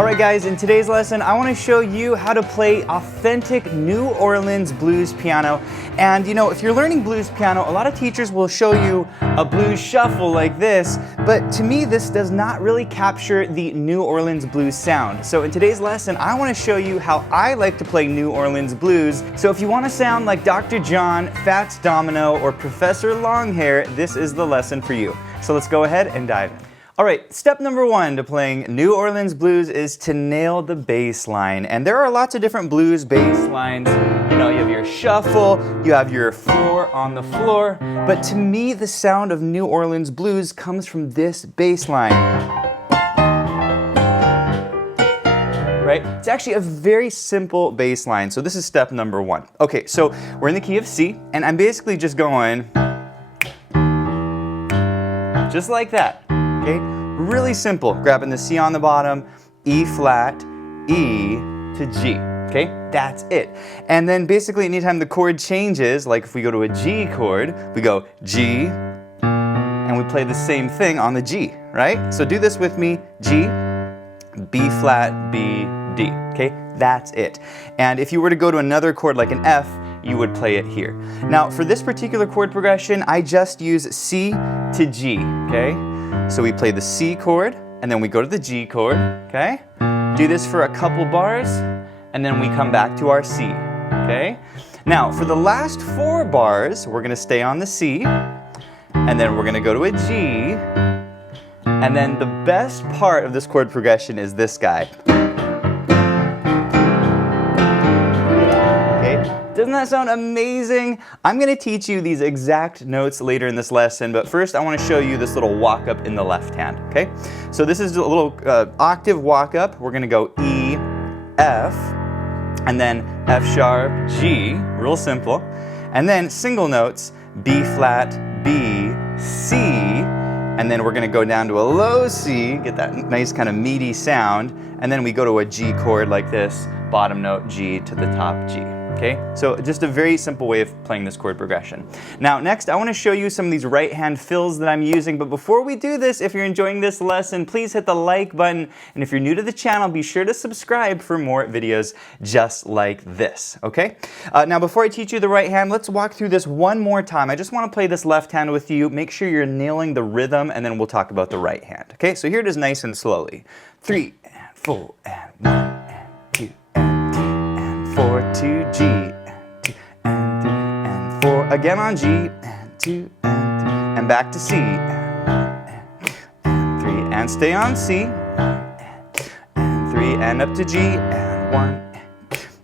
Alright guys, in today's lesson I want to show you how to play authentic New Orleans blues piano. And you know, if you're learning blues piano, a lot of teachers will show you a blues shuffle like this, but to me this does not really capture the New Orleans blues sound. So in today's lesson I want to show you how I like to play New Orleans blues. So if you want to sound like Dr. John, Fats Domino, or Professor Longhair, this is the lesson for you. So let's go ahead and dive in. Alright, step number one to playing New Orleans blues is to nail the bass line. And there are lots of different blues bass lines. You know, you have your shuffle, you have your 4 on the floor. But to me, the sound of New Orleans blues comes from this bass line. Right? It's actually a very simple bass line. So this is step number one. Okay, so we're in the key of C, and I'm basically just going just like that. Okay, really simple. Grabbing the C on the bottom, E flat, E to G. Okay, that's it. And then basically anytime the chord changes, like if we go to a G chord, we go G, and we play the same thing on the G, right? So do this with me, G, B flat, B, D. Okay, that's it. And if you were to go to another chord like an F, you would play it here. Now for this particular chord progression, I just use C to G, okay? So we play the C chord, and then we go to the G chord, okay? Do this for a couple bars, and then we come back to our C, okay? Now, for the last 4 bars, we're gonna stay on the C, and then we're gonna go to a G, and then the best part of this chord progression is this guy. Doesn't that sound amazing? I'm going to teach you these exact notes later in this lesson, but first I want to show you this little walk up in the left hand, okay? So this is a little octave walk up. We're going to go E, F, and then F sharp, G, real simple. And then single notes, B flat, B, C, and then we're going to go down to a low C, get that nice kind of meaty sound, and then we go to a G chord like this, bottom note G to the top G. Okay, so just a very simple way of playing this chord progression. Now next I want to show you some of these right hand fills that I'm using, but before we do this, if you're enjoying this lesson, please hit the like button, and if you're new to the channel, be sure to subscribe for more videos just like this, okay? Now before I teach you the right hand, let's walk through this one more time. I just want to play this left hand with you, make sure you're nailing the rhythm, and then we'll talk about the right hand, okay? So here it is nice and slowly. 3 and 4 and 1 and 2 and 3 and 4 to G, and 2 and 3 and 4 again on G, and 2 and 3 and back to C, and 3 and stay on C, and 3 and up to G, and 1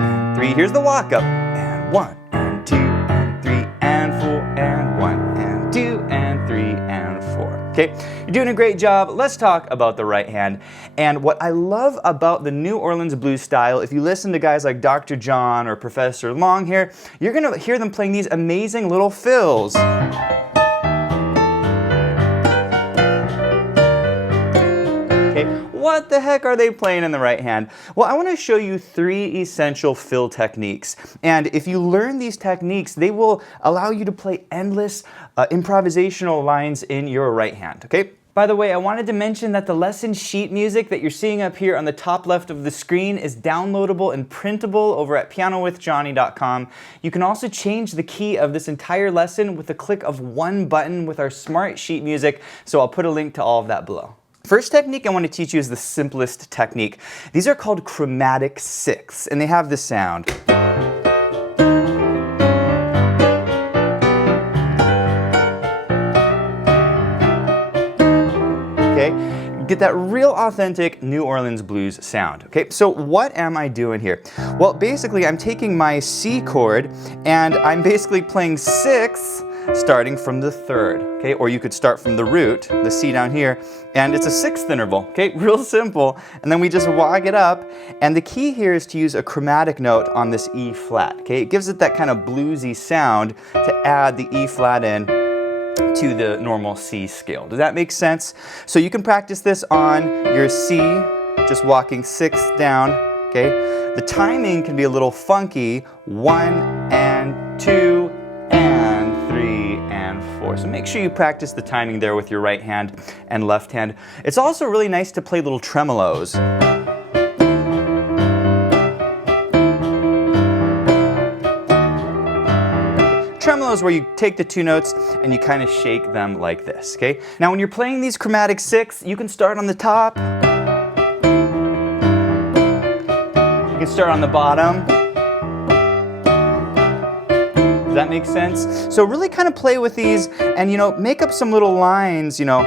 and 3. Here's the walk up, and 1 and 2 and 3 and 4 and 1 and 2 and 3 and 4. Okay, you're doing a great job. Let's talk about the right hand. And what I love about the New Orleans blues style, if you listen to guys like Dr. John or Professor Longhair, you're gonna hear them playing these amazing little fills. Okay, what the heck are they playing in the right hand? Well, I want to show you 3 essential fill techniques. And if you learn these techniques, they will allow you to play endless improvisational lines in your right hand, okay? By the way, I wanted to mention that the lesson sheet music that you're seeing up here on the top left of the screen is downloadable and printable over at pianowithjohnny.com. You can also change the key of this entire lesson with the click of one button with our smart sheet music, so I'll put a link to all of that below. First technique I want to teach you is the simplest technique. These are called chromatic 6, and they have this sound. Okay, get that real authentic New Orleans blues sound. Okay, so what am I doing here? Well, basically I'm taking my C chord and I'm basically playing 6 starting from the 3rd, okay? Or you could start from the root, the C down here, and it's a 6th interval, okay? Real simple. And then we just walk it up, and the key here is to use a chromatic note on this E flat, okay? It gives it that kind of bluesy sound to add the E flat in to the normal C scale. Does that make sense? So you can practice this on your C, just walking 6th down, okay? The timing can be a little funky, 1 and 2 and 3 and 4. So make sure you practice the timing there with your right hand and left hand. It's also really nice to play little tremolos. Domino is where you take the two notes and you kind of shake them like this, okay? Now when you're playing these chromatic 6, you can start on the top. You can start on the bottom. Does that make sense? So really kind of play with these and, you know, make up some little lines, you know.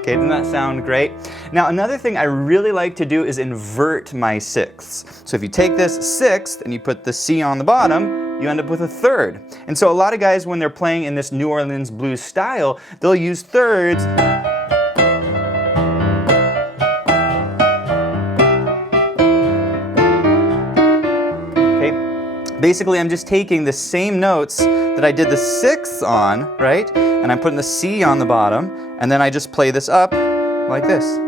Okay, doesn't that sound great? Now another thing I really like to do is invert my 6ths. So if you take this 6th and you put the C on the bottom, you end up with a 3rd. And so a lot of guys, when they're playing in this New Orleans blues style, they'll use 3rds. Basically, I'm just taking the same notes that I did the 6th on, right? And I'm putting the C on the bottom, and then I just play this up like this.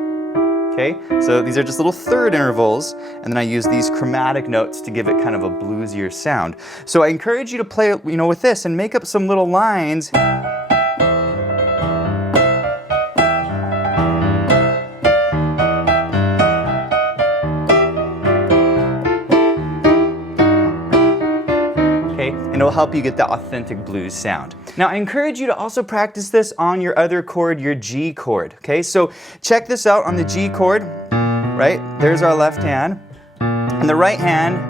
Okay? So these are just little 3rd intervals, and then I use these chromatic notes to give it kind of a bluesier sound. So I encourage you to play, you know, with this and make up some little lines. And it'll help you get the authentic blues sound. Now I encourage you to also practice this on your other chord, your G chord, okay? So check this out on the G chord, right? There's our left hand. And the right hand,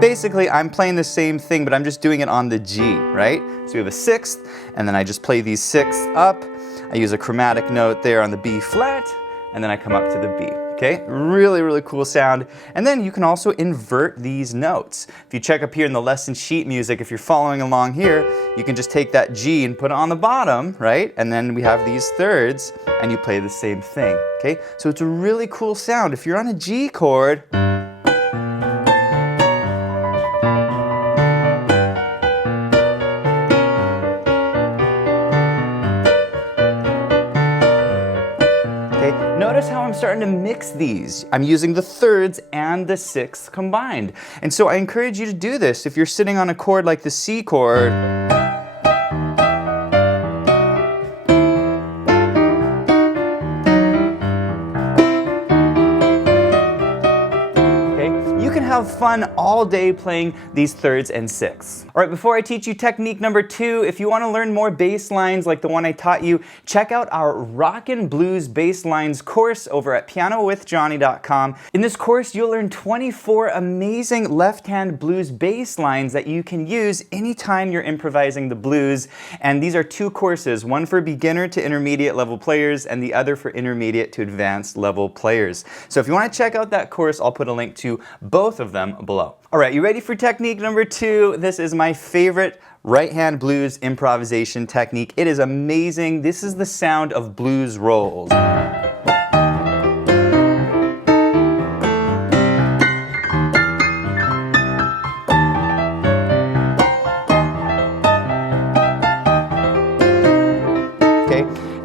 basically I'm playing the same thing, but I'm just doing it on the G, right? So we have a 6th, and then I just play these 6ths up. I use a chromatic note there on the B flat, and then I come up to the B, okay? Really, really cool sound. And then you can also invert these notes. If you check up here in the lesson sheet music, if you're following along here, you can just take that G and put it on the bottom, right? And then we have these 3rds, and you play the same thing, okay? So it's a really cool sound. If you're on a G chord, notice how I'm starting to mix these. I'm using the 3rds and the 6ths combined. And so I encourage you to do this. If you're sitting on a chord like the C chord, you can have fun all day playing these 3rds and 6ths. All right, before I teach you technique number 2, if you want to learn more bass lines like the one I taught you, check out our Rockin' Blues Bass Lines course over at pianowithjohnny.com. In this course, you'll learn 24 amazing left-hand blues bass lines that you can use anytime you're improvising the blues. And these are 2 courses, one for beginner to intermediate level players and the other for intermediate to advanced level players. So if you want to check out that course, I'll put a link to both of them below. All right, you ready for technique number 2? This is my favorite right-hand blues improvisation technique. It is amazing. This is the sound of blues rolls.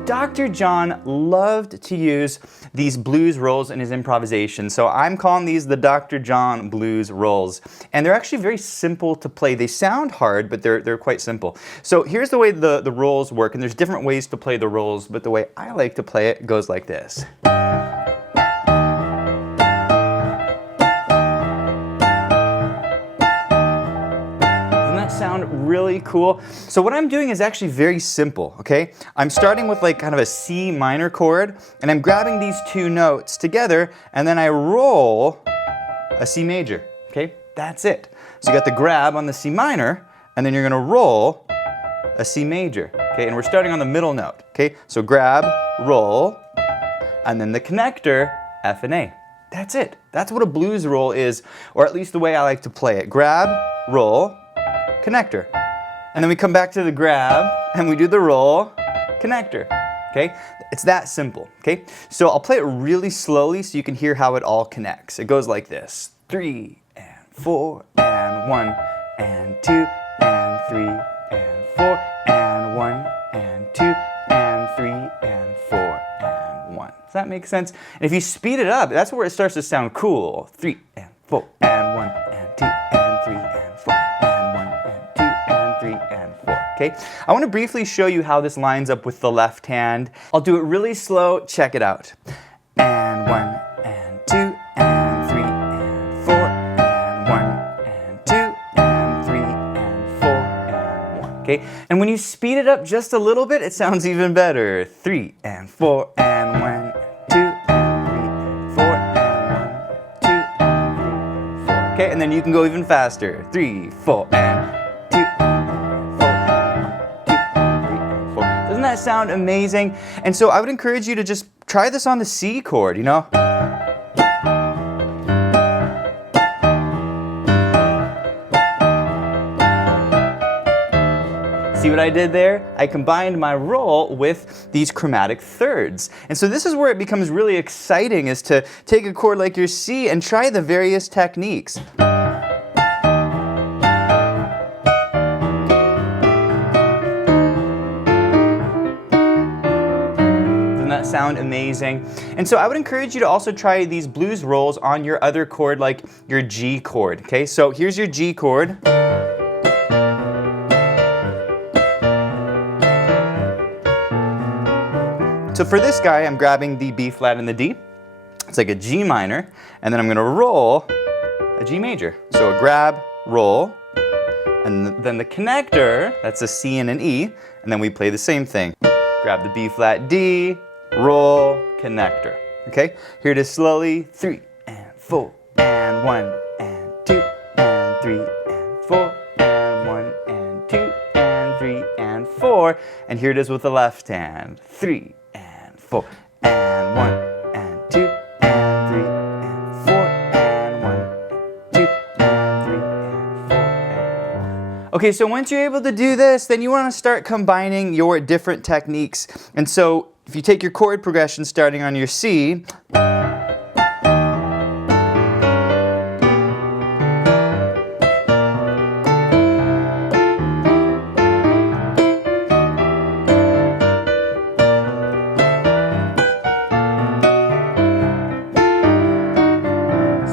Dr. John loved to use these blues rolls in his improvisation, so I'm calling these the Dr. John blues rolls. And they're actually very simple to play. They sound hard, but they're quite simple. So here's the way the rolls work, and there's different ways to play the rolls, but the way I like to play it goes like this. Sound really cool. So what I'm doing is actually very simple, okay? I'm starting with like kind of a C minor chord, and I'm grabbing these 2 notes together, and then I roll a C major, okay? That's it. So you got the grab on the C minor, and then you're gonna roll a C major, okay? And we're starting on the middle note, okay? So grab, roll, and then the connector, F and A. That's it. That's what a blues roll is, or at least the way I like to play it. Grab, roll, connector. And then we come back to the grab and we do the roll, connector. Okay? It's that simple. Okay? So I'll play it really slowly so you can hear how it all connects. It goes like this. 3 and 4 and 1 and 2 and 3 and 4 and 1 and 2 and 3 and 4 and 1. Does that make sense? And if you speed it up, that's where it starts to sound cool. 3 and 4 and 1 and 2 and 3 and 4 and 1 and 2 and 3 and 4. Okay, I want to briefly show you how this lines up with the left hand. I'll do it really slow. Check it out. And 1 and 2 and 3 and 4 and 1 and 2 and 3 and 4 and 1. Okay, and when you speed it up just a little bit, it sounds even better. 3 and 4 and 1 and 2 and 3 and 4 and 1, 2 and 3 and 4. Okay, and then you can go even faster. 3, 4 and 2 and 4 and 1, 2 and 3 and 4. Doesn't that sound amazing? And so I would encourage you to just try this on the C chord, you know? See what I did there? I combined my roll with these chromatic thirds. And so this is where it becomes really exciting, is to take a chord like your C and try the various techniques. Sound amazing. And so I would encourage you to also try these blues rolls on your other chord, like your G chord. Okay, so here's your G chord. So for this guy, I'm grabbing the B flat and the D. It's like a G minor, and then I'm going to roll a G major. So a grab, roll, and then the connector, that's a C and an E, and then we play the same thing. Grab the B flat D, roll, connector. Okay, here it is slowly. 3 and 4 and 1 and 2 and 3 and 4 and 1 and 2 and 3 and 4. And here it is with the left hand. 3 and 4 and 1 and 2 and 3 and 4 and 1 and 2 and 3 and 4 and 1. Okay, so once you're able to do this, then you want to start combining your different techniques. And so if you take your chord progression starting on your C,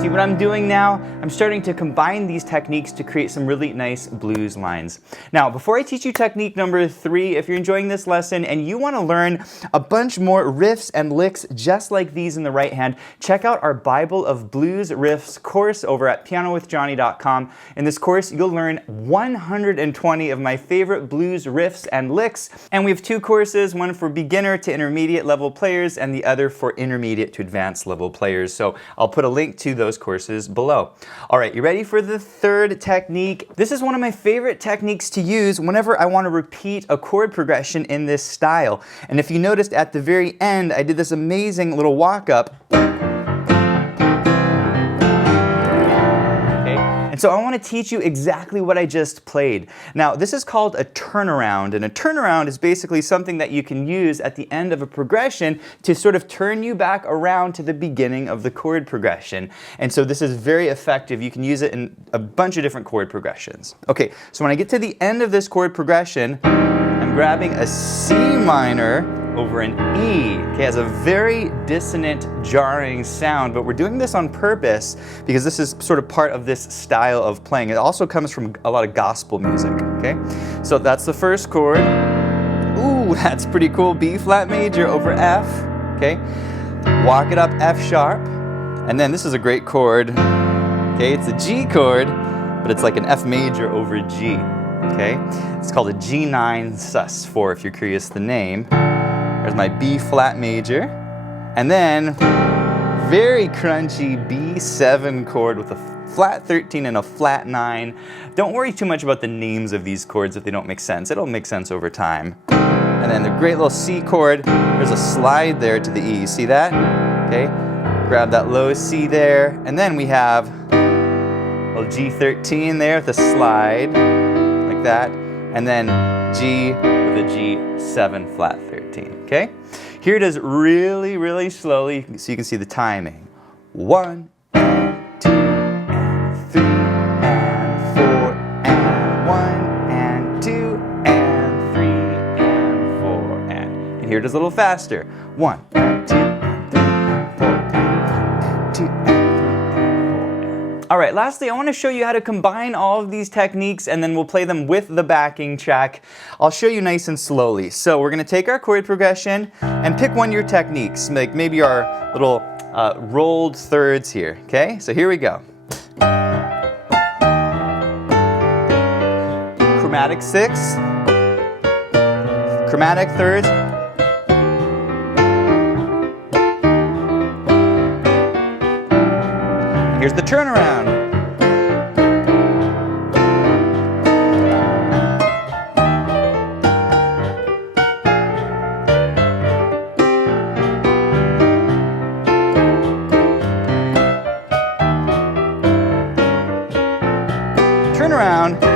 see what I'm doing now? I'm starting to combine these techniques to create some really nice blues lines. Now, before I teach you technique number 3, if you're enjoying this lesson and you want to learn a bunch more riffs and licks just like these in the right hand, check out our Bible of Blues Riffs course over at pianowithjohnny.com. In this course, you'll learn 120 of my favorite blues riffs and licks. And we have 2 courses, one for beginner to intermediate level players and the other for intermediate to advanced level players. So I'll put a link to those courses below. All right, you ready for the third technique? This is one of my favorite techniques to use whenever I want to repeat a chord progression in this style. And if you noticed at the very end, I did this amazing little walk up. And so I want to teach you exactly what I just played. Now, this is called a turnaround, and a turnaround is basically something that you can use at the end of a progression to sort of turn you back around to the beginning of the chord progression. And so this is very effective. You can use it in a bunch of different chord progressions. Okay, so when I get to the end of this chord progression, I'm grabbing a C minor over an E. Okay, it has a very dissonant, jarring sound, but we're doing this on purpose because this is sort of part of this style of playing. It also comes from a lot of gospel music, okay? So that's the first chord. Ooh, that's pretty cool. B flat major over F, okay? Walk it up F sharp, and then this is a great chord, okay? It's a G chord, but it's like an F major over G, okay? It's called a G9 sus4 if you're curious the name. There's my B flat major, and then very crunchy B7 chord with a flat 13 and a flat 9. Don't worry too much about the names of these chords if they don't make sense. It'll make sense over time. And then the great little C chord, there's a slide there to the E. See that? Okay, grab that low C there, and then we have a little G13 there with a slide, like that, and then G with a G7 flat 13, okay? Here it is really, really slowly, so you can see the timing. 1, and 2, and 3, and 4, and 1, and 2, and 3, and 4, and here it is a little faster. 1, and 2, and 3, and 4, and 2, and 3, and 4, and All right, lastly, I want to show you how to combine all of these techniques, and then we'll play them with the backing track. I'll show you nice and slowly. So we're going to take our chord progression and pick one of your techniques, like maybe our little rolled thirds here, okay? So here we go. Chromatic 6, chromatic thirds, here's the turnaround. Turnaround.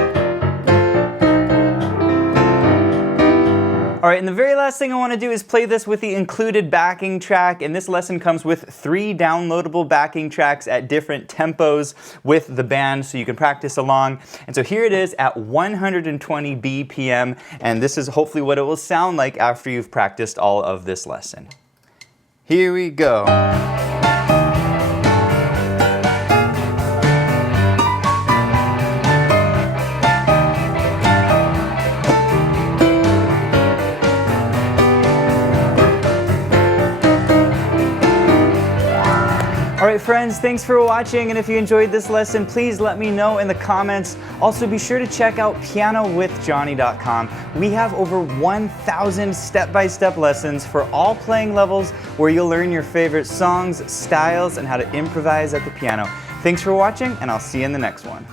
All right, and the very last thing I want to do is play this with the included backing track, and this lesson comes with 3 downloadable backing tracks at different tempos with the band, so you can practice along. And so here it is at 120 BPM, and this is hopefully what it will sound like after you've practiced all of this lesson. Here we go. Alright friends, thanks for watching, and if you enjoyed this lesson, please let me know in the comments. Also be sure to check out pianowithjonny.com. We have over 1,000 step-by-step lessons for all playing levels where you'll learn your favorite songs, styles, and how to improvise at the piano. Thanks for watching, and I'll see you in the next one.